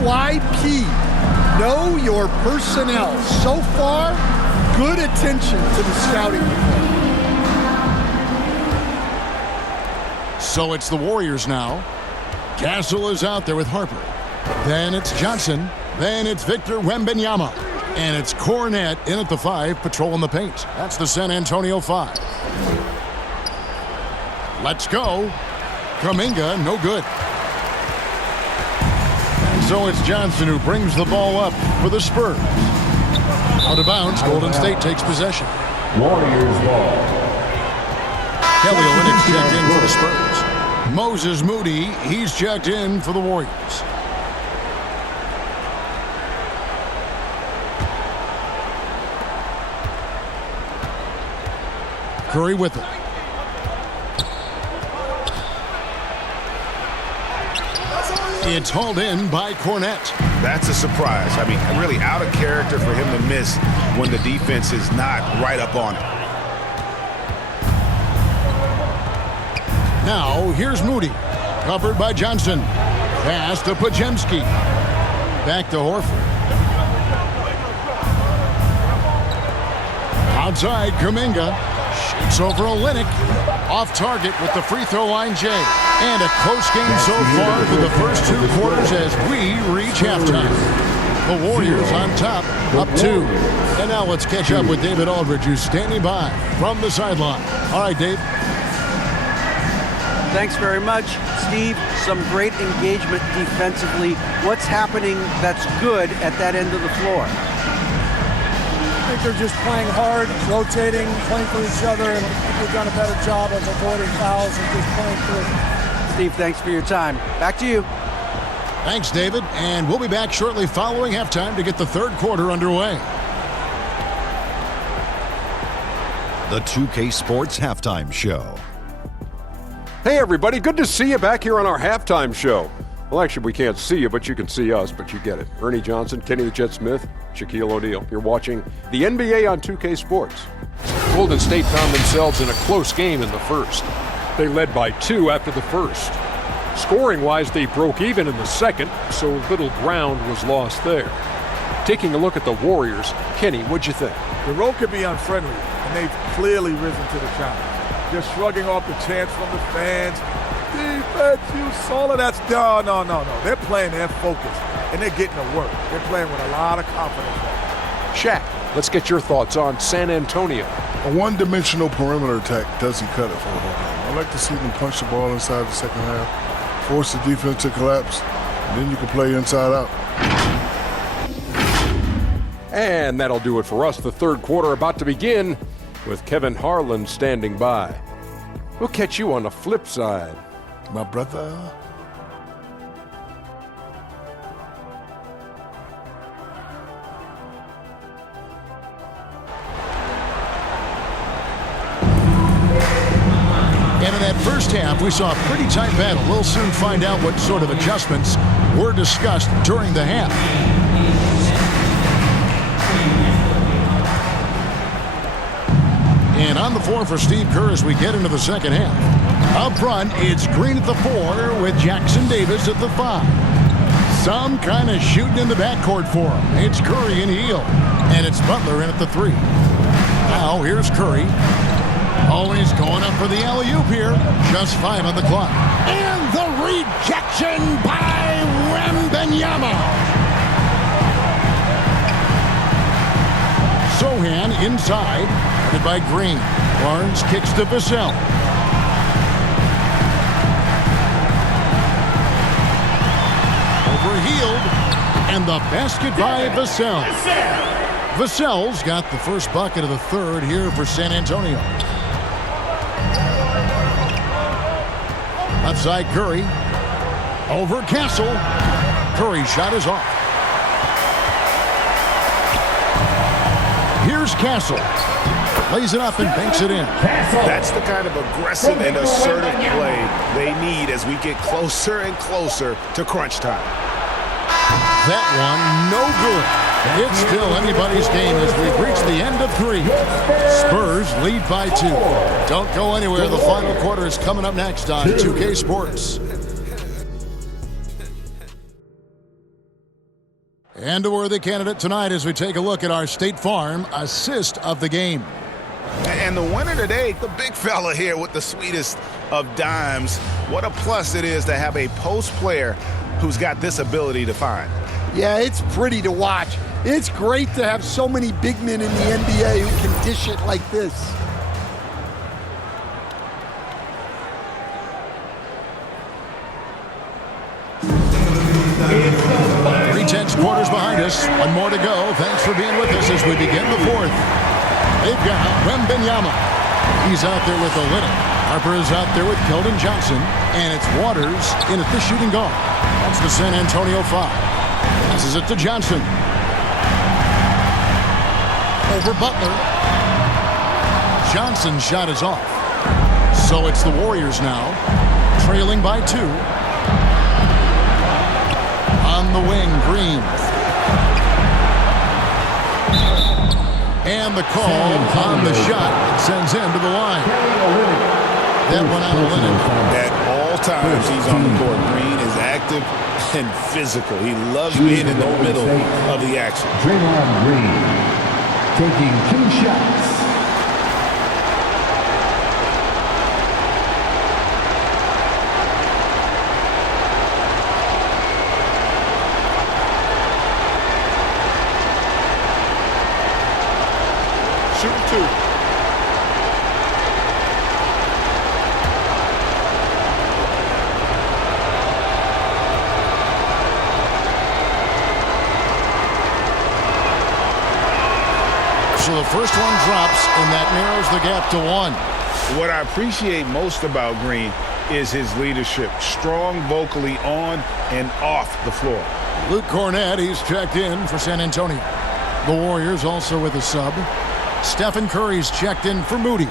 NYP. Know your personnel. So far, good attention to the scouting report. So it's the Warriors now. Castle is out there with Harper. Then it's Johnson. Then it's Victor Wembanyama. And it's Cornette in at the 5, patrolling the paint. That's the San Antonio 5. Let's go. Kuminga, no good. And so it's Johnson who brings the ball up for the Spurs. Out of bounds, Golden State takes possession. Warriors ball. Kelly Olynyk's checked in for the Spurs. Moses Moody, he's checked in for the Warriors. Curry with it. It's hauled in by Cornette. That's a surprise. I mean, really out of character for him to miss when the defense is not right up on it. Now, here's Moody. Covered by Johnson. Pass to Podziemski. Back to Horford. Outside, Kuminga. Shoots over Olynyk. Off target with the free throw line, Jay. And a close game so far through the first 2 quarters as we reach halftime. The Warriors on top, up 2. And now let's catch up with David Aldridge, who's standing by from the sideline. All right, Dave. Thanks very much, Steve. Some great engagement defensively. What's happening that's good at that end of the floor? I think they're just playing hard, rotating, playing for each other, and I think they've done a better job of avoiding fouls and just playing through. Steve, thanks for your time. Back to you. Thanks, David. And we'll be back shortly following halftime to get the third quarter underway. The 2K Sports Halftime Show. Hey, everybody. Good to see you back here on our halftime show. Well, actually, we can't see you, but you can see us, but you get it. Ernie Johnson, Kenny the Jet Smith, Shaquille O'Neal. You're watching the NBA on 2K Sports. Golden State found themselves in a close game in the first. They led by 2 after the first. Scoring-wise, they broke even in the second, so little ground was lost there. Taking a look at the Warriors, Kenny, what'd you think? The road could be unfriendly, and they've clearly risen to the challenge. Just shrugging off the chants from the fans. Defense, you solid. That's no. They're playing their focus, and they're getting to work. They're playing with a lot of confidence. Shaq, let's get your thoughts on San Antonio. A one-dimensional perimeter attack doesn't cut it for the whole game. I like to see them punch the ball inside the second half, force the defense to collapse, and then you can play inside out. And that'll do it for us. The third quarter about to begin with Kevin Harlan standing by. We'll catch you on the flip side. My brother. And in that first half, we saw a pretty tight battle. We'll soon find out what sort of adjustments were discussed during the half. And on the floor for Steve Kerr as we get into the second half. Up front, it's Green at the 4 with Jackson Davis at the 5. Some kind of shooting in the backcourt for him. It's Curry and Hield. And it's Butler in at the 3. Now here's Curry. Always going up for the alley-oop here. Just 5 on the clock. And the rejection by Wembanyama. Sohan inside. Headed by Green. Barnes kicks to Vassell. Over Hield. And the basket by Vassell. Vassell's got the first bucket of the third here for San Antonio. Left side Curry. Over Castle. Curry's shot is off. Here's Castle. Lays it up and banks it in. That's the kind of aggressive and assertive play they need as we get closer and closer to crunch time. That one, no good. It's still anybody's game as we've reached the end of 3. Spurs lead by 2. Don't go anywhere. The final quarter is coming up next on 2K Sports. And a worthy candidate tonight as we take a look at our State Farm assist of the game. And the winner today, the big fella here with the sweetest of dimes. What a plus it is to have a post player who's got this ability to find. Yeah, it's pretty to watch. It's great to have so many big men in the NBA who can dish it like this. Three tenths quarters behind us. One more to go. Thanks for being with us as we begin the fourth. They've got Wembanyama. He's out there with Olynyk. Harper is out there with Keldon Johnson. And it's Waters in at the shooting guard. That's the San Antonio 5. Passes it to Johnson. Over Butler. Johnson's shot is off. So it's the Warriors now, trailing by 2. On the wing, Green. And the call on the shot. It sends him to the line. That one on Olynyk. At all times he's on the court. Green is active and physical. He loves being in the middle of the action. Draymond Green taking 2 shots. Shooting 2. So the first one drops, and that narrows the gap to 1. What I appreciate most about Green is his leadership. Strong vocally on and off the floor. Luke Cornett, he's checked in for San Antonio. The Warriors also with a sub. Stephen Curry's checked in for Moody.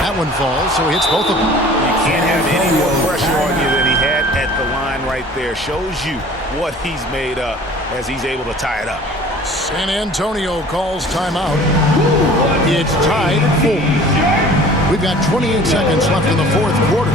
That one falls, so he hits both of them. You can't have any more pressure on you than he had at the line right there. Shows you what he's made up as he's able to tie it up. San Antonio calls timeout. It's tied at 4. We've got 28 seconds left in the fourth quarter.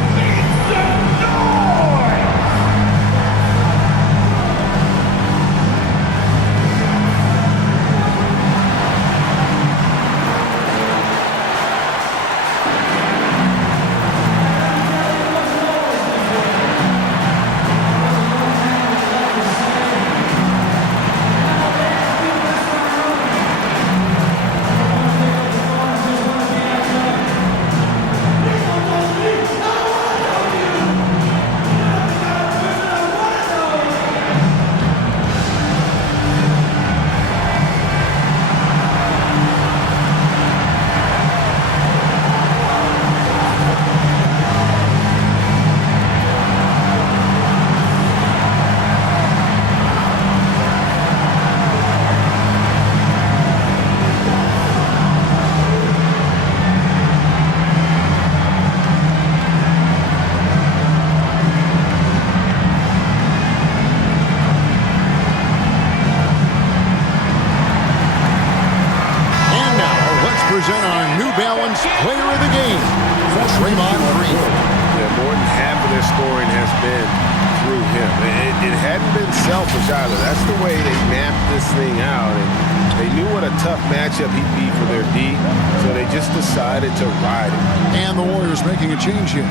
Change here.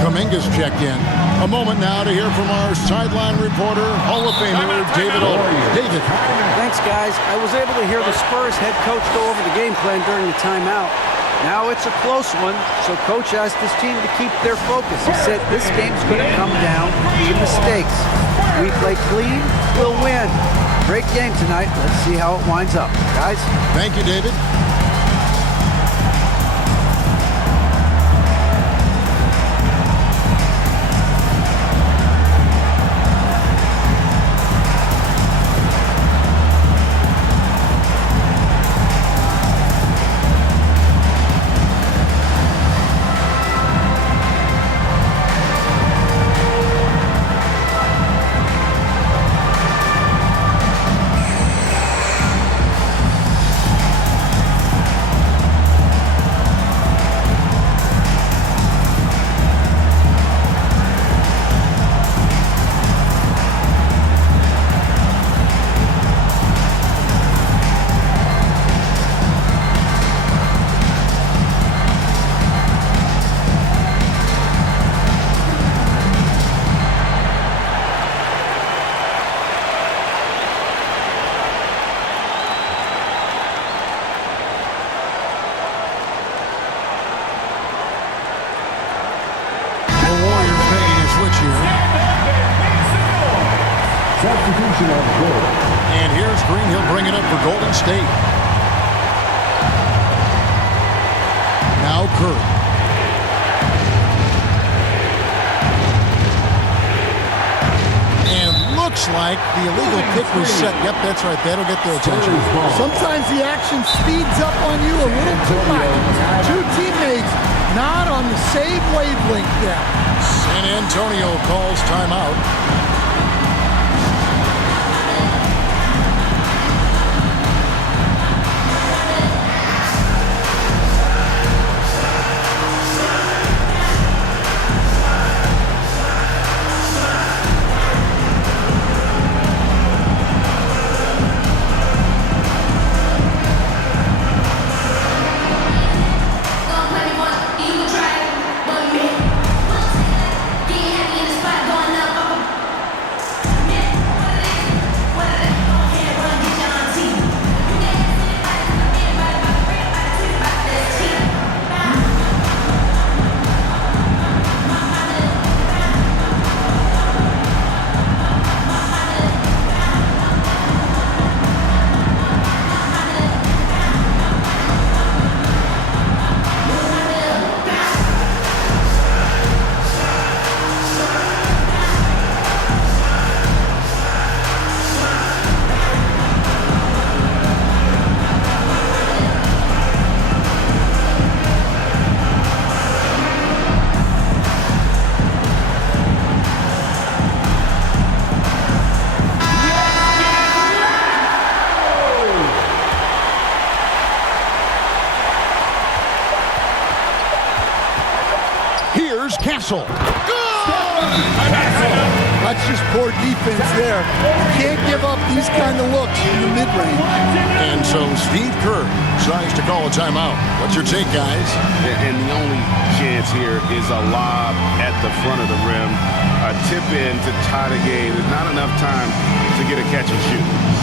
Kuminga's checked in. A moment now to hear from our sideline reporter, Hall of Famer David. David. Thanks, guys. I was able to hear the Spurs head coach go over the game plan during the timeout. Now it's a close one, so coach asked his team to keep their focus. He said this game's going to come down to mistakes. We play clean, we'll win. Great game tonight. Let's see how it winds up. Guys? Thank you, David. Substitution on goal. And here's Green. He'll bring it up for Golden State. Now Curry. And looks like the illegal kick was set. Yep, that's right. That'll get their attention. Sometimes the action speeds up on you a little too much. Two teammates not on the same wavelength there. San Antonio calls timeout. Vassell. That's just poor defense there. You can't give up these kind of looks in the mid-range. And so Steve Kerr decides to call a timeout. What's your take, guys? And the only chance here is a lob at the front of the rim. A tip in to tie the game. There's not enough time to get a catch and shoot.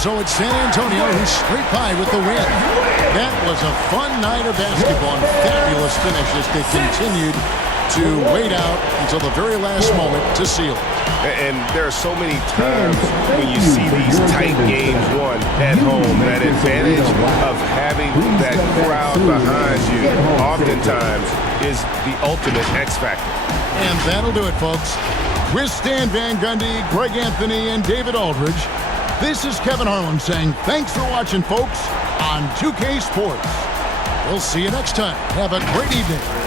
So it's San Antonio who's straight by with the win. That was a fun night of basketball and fabulous finish as they continued to wait out until the very last moment to seal it. And there are so many times when you see these tight games won at home, that advantage of having that crowd behind you oftentimes is the ultimate X factor. And that'll do it, folks. With Stan Van Gundy, Greg Anthony, and David Aldridge, this is Kevin Harlan saying thanks for watching, folks, on 2K Sports. We'll see you next time. Have a great evening.